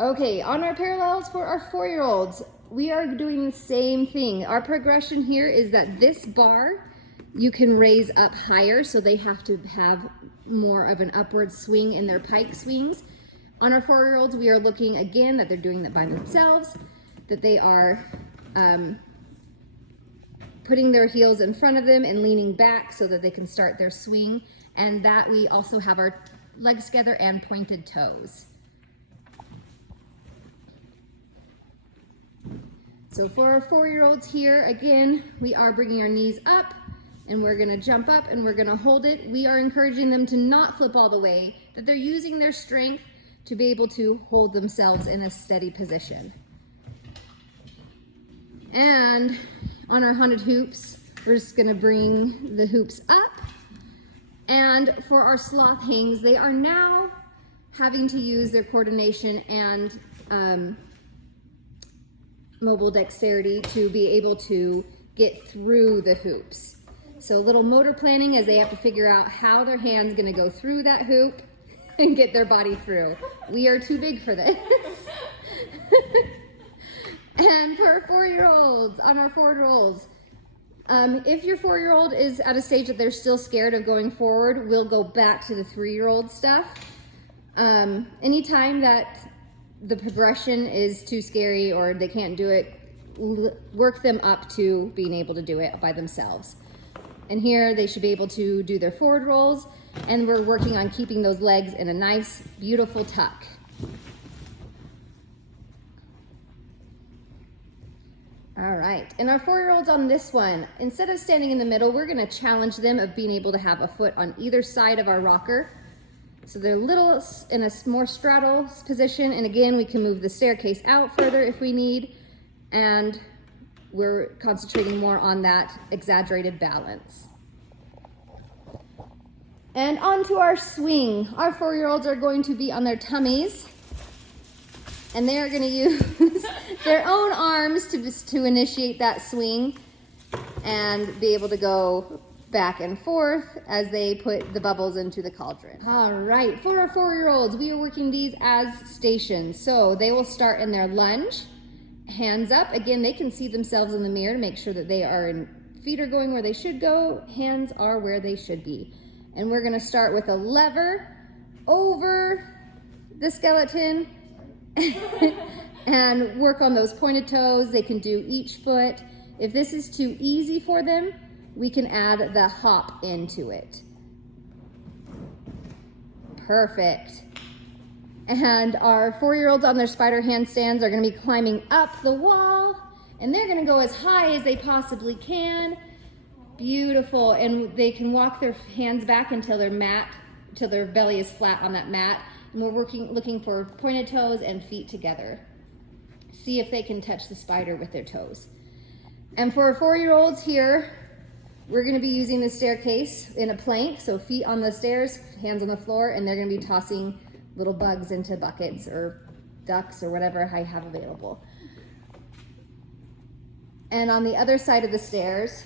Okay, on our parallels for our 4-year-olds, we are doing the same thing. Our progression here is that this bar you can raise up higher, so they have to have more of an upward swing in their pike swings. On our 4-year-olds, we are looking again that they're doing that by themselves, that they are putting their heels in front of them and leaning back so that they can start their swing, and that we also have our legs together and pointed toes. So for our 4-year-olds here, again, we are bringing our knees up and we're gonna jump up and we're gonna hold it. We are encouraging them to not flip all the way, that they're using their strength to be able to hold themselves in a steady position. And on our haunted hoops, we're just gonna bring the hoops up. And for our sloth hangs, they are now having to use their coordination and mobile dexterity to be able to get through the hoops. So a little motor planning as they have to figure out how their hand's gonna go through that hoop and get their body through. We are too big for this. And for our 4-year-olds, on our forward rolls, if your 4-year-old is at a stage that they're still scared of going forward, we'll go back to the 3-year-old stuff. Anytime that the progression is too scary or they can't do it, work them up to being able to do it by themselves. And here they should be able to do their forward rolls, and we're working on keeping those legs in a nice, beautiful tuck. All right, and our 4-year-olds on this one, instead of standing in the middle, we're gonna challenge them of being able to have a foot on either side of our rocker. So they're a little in a more straddle position, and again, we can move the staircase out further if we need, and we're concentrating more on that exaggerated balance. And on to our swing. Our 4-year-olds are going to be on their tummies, and they are going to use their own arms to initiate that swing and be able to go back and forth as they put the bubbles into the cauldron. All right, for our 4-year-olds, we are working these as stations. So they will start in their lunge, hands up. Again, they can see themselves in the mirror to make sure that feet are going where they should go, hands are where they should be. And we're gonna start with a lever over the skeleton and work on those pointed toes. They can do each foot. If this is too easy for them, we can add the hop into it. Perfect. And our 4-year-olds on their spider handstands are gonna be climbing up the wall, and they're gonna go as high as they possibly can. Beautiful, and they can walk their hands back until their belly is flat on that mat. And we're looking for pointed toes and feet together. See if they can touch the spider with their toes. And for our 4-year-olds here, we're gonna be using the staircase in a plank, so feet on the stairs, hands on the floor, and they're gonna be tossing little bugs into buckets or ducks or whatever I have available. And on the other side of the stairs,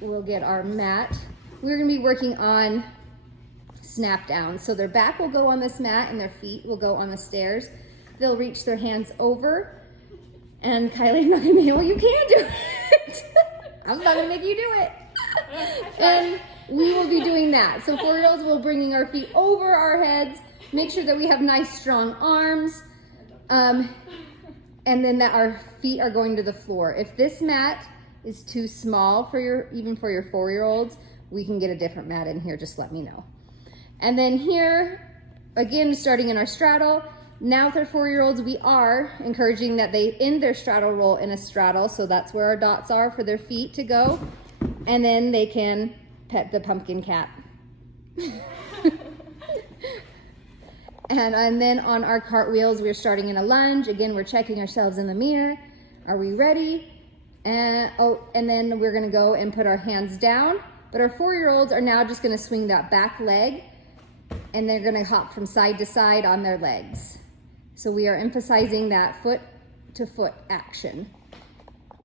we'll get our mat. We're gonna be working on snap down. So their back will go on this mat and their feet will go on the stairs. They'll reach their hands over, and Kylie, I'm not gonna be, well, you can do it. I'm not gonna make you do it. And we will be doing that. So 4-year-olds will bringing our feet over our heads, make sure that we have nice strong arms, and then that our feet are going to the floor. If this mat is too small for even for your 4-year-olds, we can get a different mat in here, just let me know. And then here, again, starting in our straddle, now with our 4-year-olds, we are encouraging that they end their straddle roll in a straddle, so that's where our dots are for their feet to go, and then they can pet the pumpkin cat. and then on our cartwheels, we're starting in a lunge. Again, we're checking ourselves in the mirror. Are we ready? And then we're gonna go and put our hands down, but our 4-year-olds are now just gonna swing that back leg, and they're gonna hop from side to side on their legs. So we are emphasizing that foot to foot action.